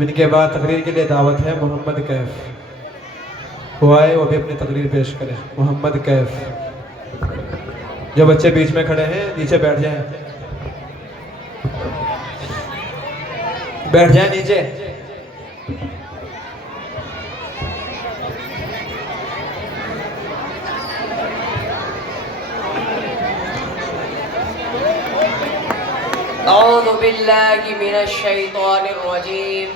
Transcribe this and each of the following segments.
ان کے بعد تقریر کے لیے دعوت ہے محمد کیف، وہ آئے وہ بھی اپنی تقریر پیش کریں۔ محمد کیف، جو بچے بیچ میں کھڑے ہیں نیچے بیٹھ جائیں، بیٹھ جائیں نیچے۔ اعوذ باللہ من الشیطان الرجیم،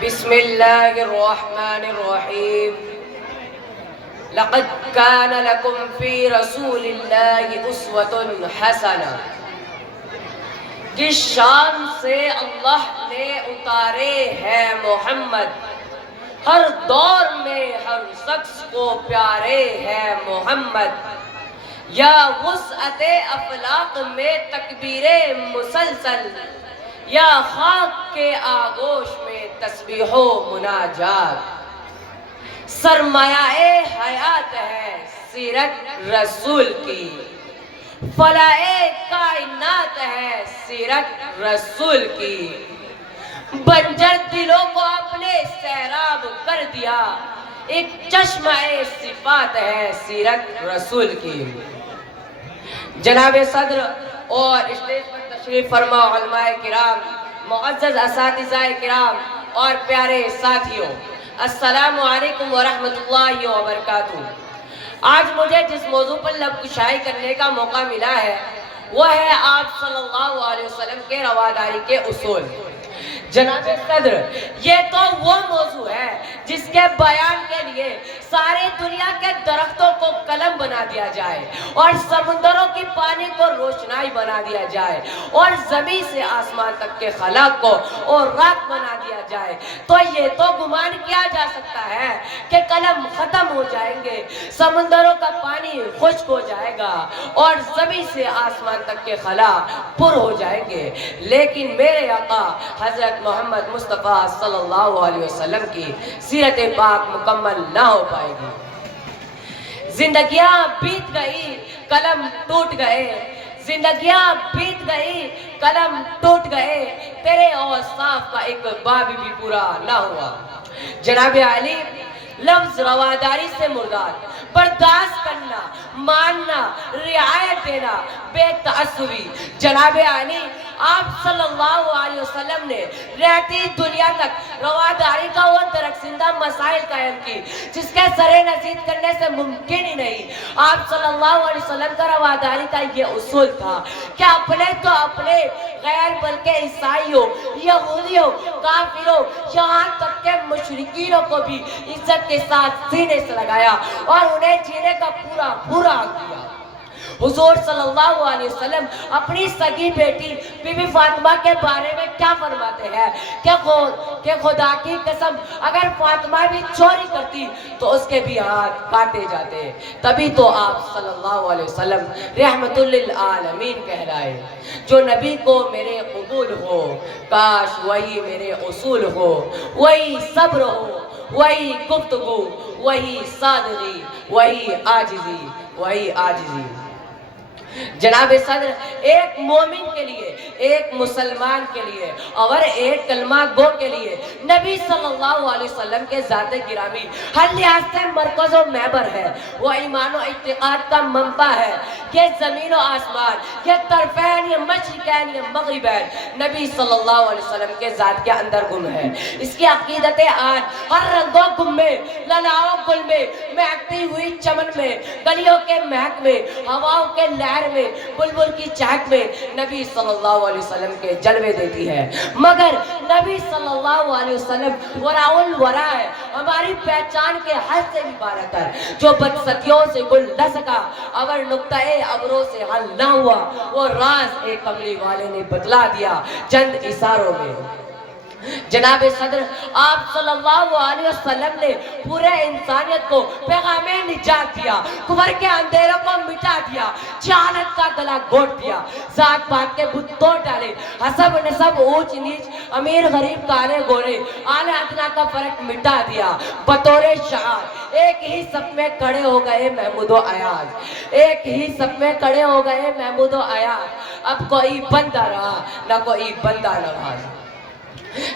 بسم اللہ الرحمن الرحیم۔ لقد کان لکم فی رسول اللہ اسوۃ حسنہ، کس شان سے اللہ نے اتارے ہیں محمد، ہر دور میں ہر شخص کو پیارے ہیں محمد۔ یا وسعت افلاق میں تکبیر مسلسل، یا خاک کے آغوش میں تسبیح و مناجات۔ سرمایہ حیات ہے سیرت رسول کی، فلاح کائنات ہے سیرت رسول کی۔ بنجر دلوں کو اپنے سیراب کر دیا، ایک چشمہ صفات ہے سیرت رسول کی۔ جناب صدر اور اسٹیج پر تشریف فرما علماء کرام، معزز اساتذہ کرام اور پیارے ساتھیوں، السلام علیکم ورحمۃ اللہ وبرکاتہ۔ آج مجھے جس موضوع پر لب کشائی کرنے کا موقع ملا ہے وہ ہے آپ صلی اللہ علیہ وسلم کے رواداری کے اصول۔ جناب صدر، یہ تو وہ موضوع ہے جس کے بیان کے لیے سارے دنیا کے درختوں کو قلم بنا دیا جائے اور سمندروں کی پانی کو روشنائی بنا دیا جائے اور زمین سے آسمان تک کے خلا کو اور راک بنا دیا جائے، تو یہ تو گمان کیا جا سکتا ہے کہ قلم ختم ہو جائیں گے، سمندروں کا پانی خشک ہو جائے گا اور زمین سے آسمان تک کے خلا پر ہو جائیں گے، لیکن میرے آقا حضرت محمد مصطفیٰ صلی اللہ علیہ وسلم کی سیرت پاک مکمل نہ ہو پائے گی۔ زندگیاں بیت گئی قلم ٹوٹ گئے، زندگیاں بیت گئی قلم ٹوٹ گئے، تیرے اوصاف کا ایک باب بھی پورا نہ ہوا۔ جناب علی، لفظ رواداری سے مراد برداشت کرنا، ماننا، رعایت دینا، بے تعصبی۔ جناب علی، آپ صلی اللہ علیہ وسلم نے رہتی دنیا تک رواداری کا وہ درخشندہ مسائل قائم کی جس کے سر نزید کرنے سے ممکن ہی نہیں۔ آپ صلی اللہ علیہ وسلم کا رواداری کا یہ اصول تھا کہ اپنے تو اپنے غیر بلکہ عیسائیوں، یہودیوں، کافروں، یہاں تک کہ مشرکینوں کو بھی عزت کے ساتھ سینے سے لگایا اور انہیں جینے کا پورا حق دیا۔ حضور صلی اللہ علیہ وسلم اپنی سگی بیٹی بی بی فاطمہ کے بارے میں کیا فرماتے ہیں کہ خدا کی قسم اگر فاطمہ بھی چوری کرتی تو اس کے بھی ہاتھ کاٹے جاتے۔ تبھی تو آپ صلی اللہ علیہ وسلم رحمت للعالمین کہلائے۔ جو نبی کو میرے قبول ہو، کاش وہی میرے اصول ہو، وہی صبر ہو، وہی گفتگو، وہی سادگی، وہی عاجزی۔ جناب صدر، ایک مومن کے لیے، ایک مسلمان کے لیے اور ایک کلمہ گو کے لیے نبی صلی اللہ علیہ وسلم کے ذات گرامی ہر لحاظ سے مرکز و محور ہے۔ وہ ایمان و اعتقاد کا منبع ہے۔ یہ زمین و آسمان، یہ طرفین، یہ مشرقین، یہ مغربین نبی صلی اللہ علیہ وسلم کے ذات کے اندر گم ہے۔ اس کی عقیدت آن ہر رنگ و گم میں، للاؤ گل میں، مہکتی ہوئی چمن میں، گلیوں کے مہک میں، ہواؤں کے لہر میں، بلبل کی چہک میں نبی صلی اللہ علیہ وسلم کے جلوے دیتی ہے۔ مگر نبی صلی اللہ علیہ وسلم وراء الورا ہے، ہماری پہچان کے حد سے بھی بالاتر، جو بدستیوں سے گل نہ سکا، اگر نقطۂ ابرو سے حل نہ ہوا، وہ راز ایک کملی والے نے بتلا دیا چند اشاروں میں۔ جناب صدر، آپ صلی اللہ علیہ وسلم نے پورے انسانیت کو پیغام نجات دیا، کفر کے اندھیروں کو مٹا دیا، جہالت کا گلا گھونٹ دیا، ذات پات کے بت توڑ ڈالے، حسب نسب اونچ نیچ، امیر غریب کالے گورے، اعلی ادنا کا فرق مٹا دیا۔ بطور شعار ایک ہی صف میں کھڑے ہو گئے محمود و ایاز، ایک ہی صف میں کھڑے ہو گئے محمود و ایاز، اب کوئی بندہ رہا نہ کوئی بندہ نواز۔